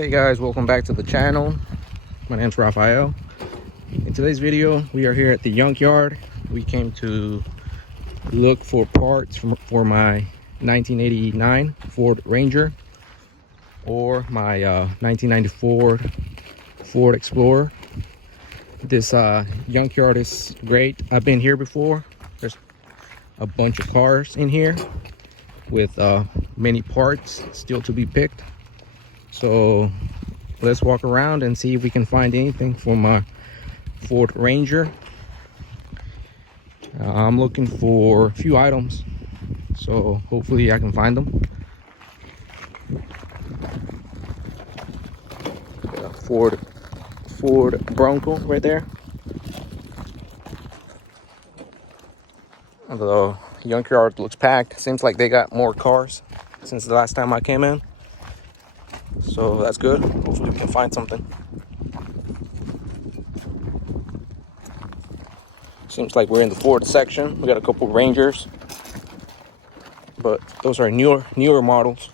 Hey guys, welcome back to the channel. My name's Rafael. In today's video, we are here at the Yunk yard. We came to look for parts for my 1989 Ford Ranger or my 1994 Ford Explorer. This Yunk yard is great. I've been here before. There's a bunch of cars in here with many parts still to be picked. So let's walk around and see if we can find anything for my Ford Ranger. I'm looking for a few items, so hopefully I can find them. Ford Bronco right there. The junkyard looks packed. Seems like they got more cars since the last time I came in, so that's good. Hopefully we can find something. Seems like we're in the Ford section. We got a couple Rangers, but those are newer models.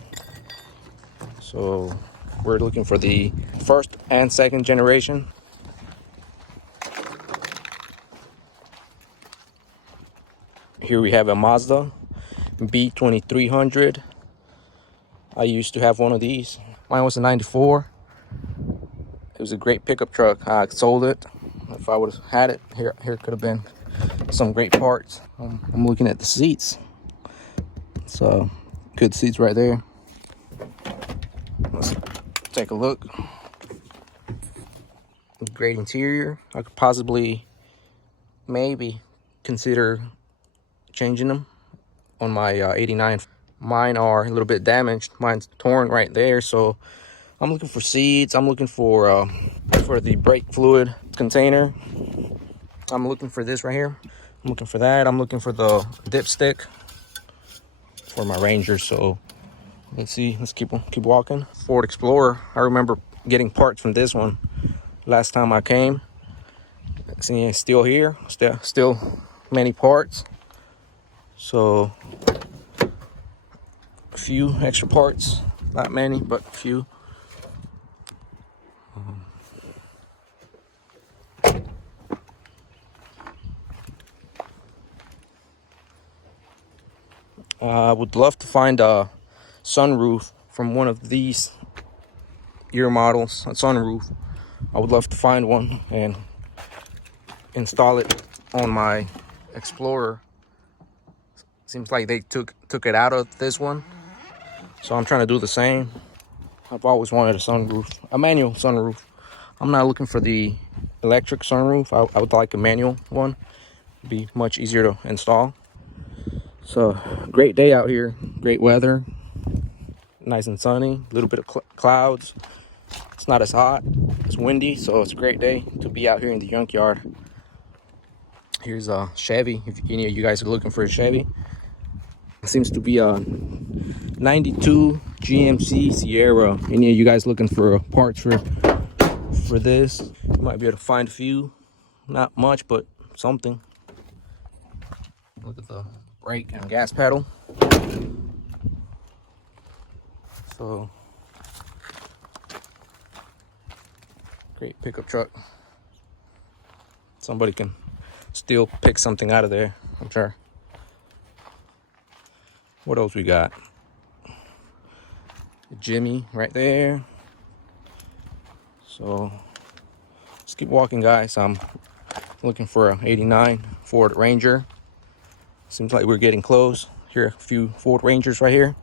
So we're looking for the first and second generation. Here we have a Mazda B2300. I used to have one of these. Mine was a 94. It was a great pickup truck. I sold it. If I would have had it, here could have been some great parts. I'm looking at the seats. So good seats right there. Let's take a look. Great interior. I could possibly maybe consider changing them on my 89. Mine are a little bit damaged. Mine's torn right there, so I'm looking for seats. I'm looking for the brake fluid container. I'm looking for this right here. I'm looking for that. I'm looking for the dipstick for my Ranger. So let's see. Let's keep walking. Ford Explorer. I remember getting parts from this one last time I came. See, it's still here. Still many parts. So a few extra parts. Not many, but a few. I would love to find a sunroof from one of these year models. A sunroof. I would love to find one and install it on my Explorer. Seems like they took it out of this one, so I'm trying to do the same. I've always wanted a sunroof, a manual sunroof. I'm not looking for the electric sunroof. I would like a manual one. It'd be much easier to install. So great day out here, great weather, nice and sunny, a little bit of clouds. It's not as hot, it's windy, so it's a great day to be out here in the Yunk yard. Here's a Chevy, if any of you guys are looking for a Chevy. It seems to be a 92 GMC Sierra. Any of you guys looking for parts for this? You might be able to find a few. Not much, but something. Look at the brake and gas pedal. So great pickup truck. Somebody can still pick something out of there, I'm sure. What else we got? Jimmy right there. So let's keep walking, guys. I'm looking for an 89 Ford Ranger. Seems like we're getting close. Here are a few Ford Rangers right here.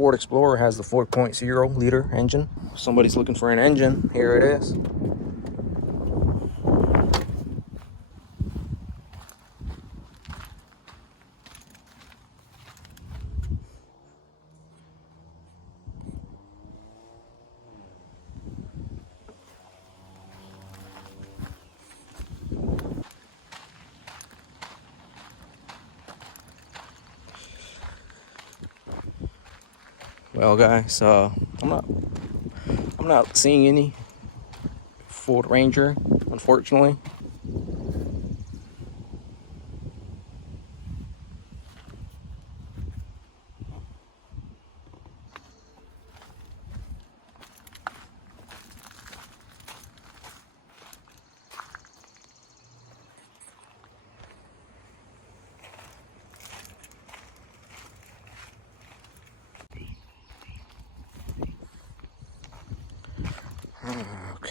Ford Explorer has the 4.0 liter engine. If somebody's looking for an engine, here it is. Well, guys, I'm not seeing any Ford Ranger, unfortunately.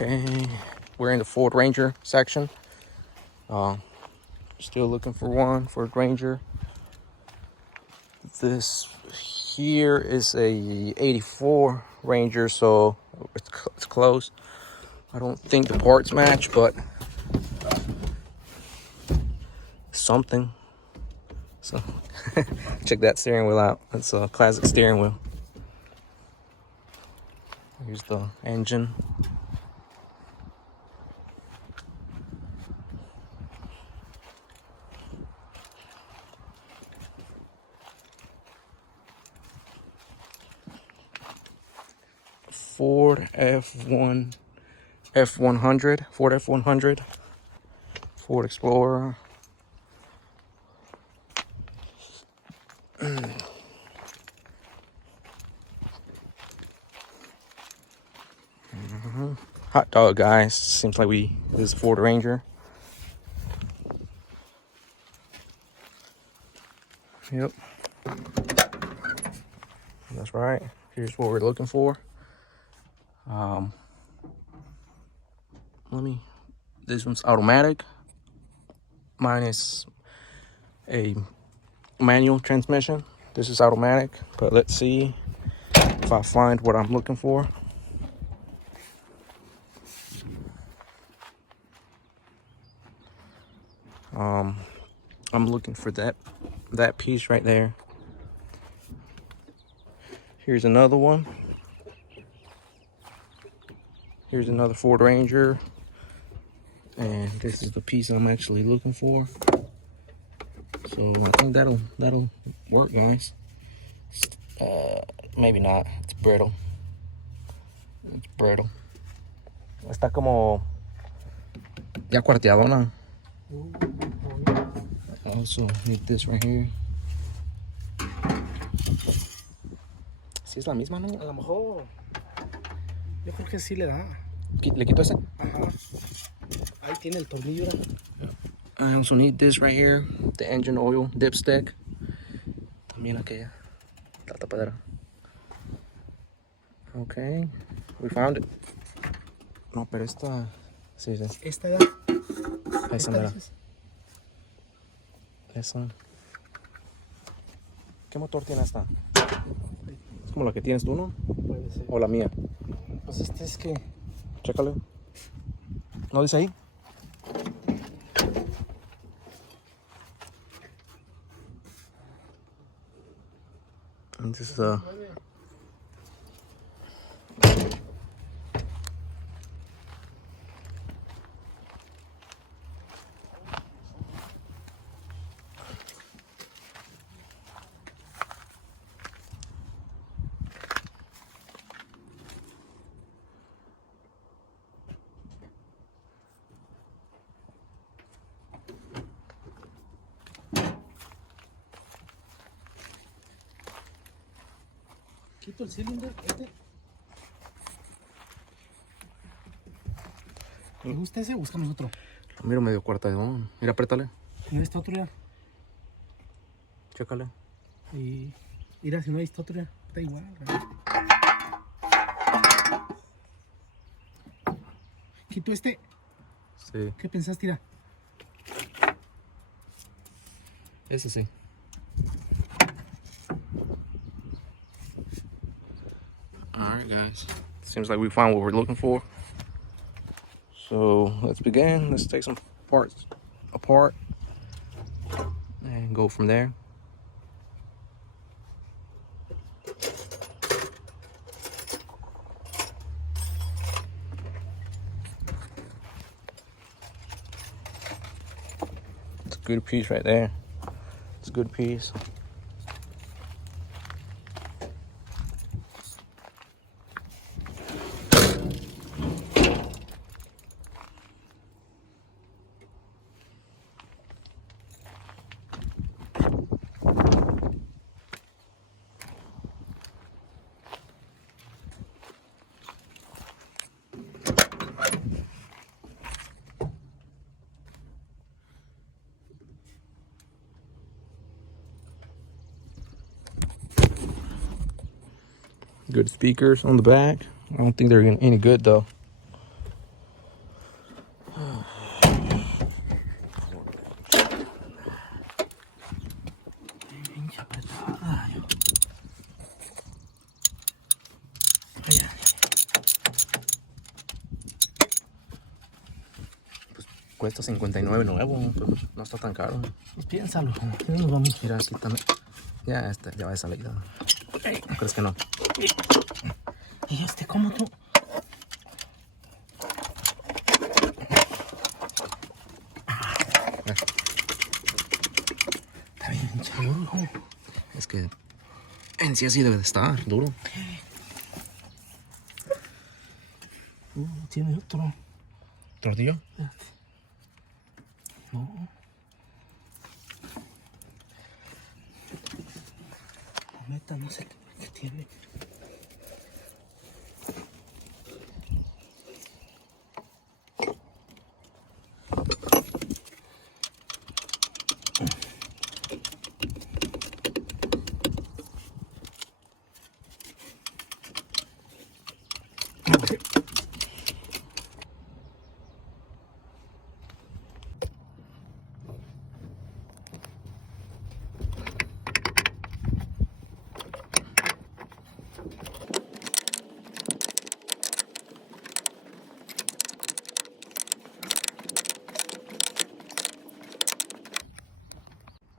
Okay, we're in the Ford Ranger section. Still looking for one Ford Ranger. This here is a 84 Ranger, so it's close. I don't think the parts match, but something. So check that steering wheel out. That's a classic steering wheel. Here's the engine. Ford F100, Ford F100, Ford Explorer. Hot dog, guys. Seems like this is Ford Ranger. Yep. That's right. Here's what we're looking for. This one's automatic. Mine is a manual transmission. This is automatic, but let's see if I find what I'm looking for. I'm looking for that piece right there. Here's another one. Here's another Ford Ranger. And this is the piece I'm actually looking for. So I think that'll work, guys. Maybe not. It's brittle. It's brittle. Está como ya cuarteadona. I also need this right here. ¿Sí es la misma, no? A lo mejor. Yo creo que sí le da. ¿Le quito ese? Ajá. Ahí tiene el tornillo. I also need this right here. The engine oil dipstick. También aquella. La tapadera. Okay. We found it. No, pero esta... Sí, sí. Esta da. Esa mera. Esa. ¿Qué motor tiene esta? Es como la que tienes tú, ¿no? Puede ser. O la mía. Pues este es que... Chécale. ¿No dice ahí? This is Quito el cilindro. ¿Le gusta ese o buscamos otro? Mira, medio cuartadón. Mira, apriétale. Mira este otro ya. Chécale. Y mira, si no hay este otro ya. Está igual. Quito este. Sí. ¿Qué pensaste, tira? Ese sí. guys. Seems like we found what we're looking for. So let's begin. Let's take some parts apart and go from there. It's a good piece right there. It's a good piece. Good speakers on the back. I don't think they're any good though. Pues cuesta 59 nuevo, pues no está tan caro. Pues piénsalo, nos vamos. Mira, aquí también. Ya, ya va de salida. ¿No crees que no? ¿Y cómo tú? Está bien hinchado, hijo. Es que en sí así debe de estar, duro. Tiene otro. ¿Tortillo? No. Neta, no sé qué tiene.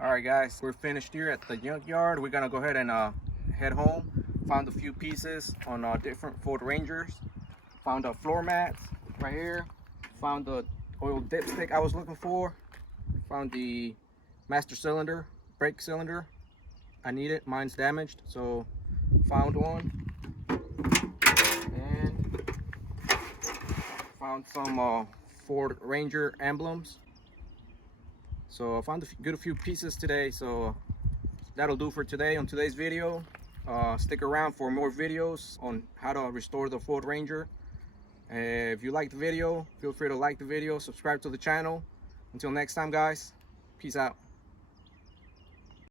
Alright guys, we're finished here at the Yunk yard. We're gonna go ahead and head home. Found a few pieces on different Ford Rangers. Found a floor mat right here. Found the oil dipstick I was looking for. Found the master cylinder, brake cylinder. I need it, mine's damaged, so found one. And found some Ford Ranger emblems. So I found a few pieces today, so that'll do for today on today's video. Stick around for more videos on how to restore the Ford Ranger. If you like the video, feel free to like the video, subscribe to the channel. Until next time guys, peace out.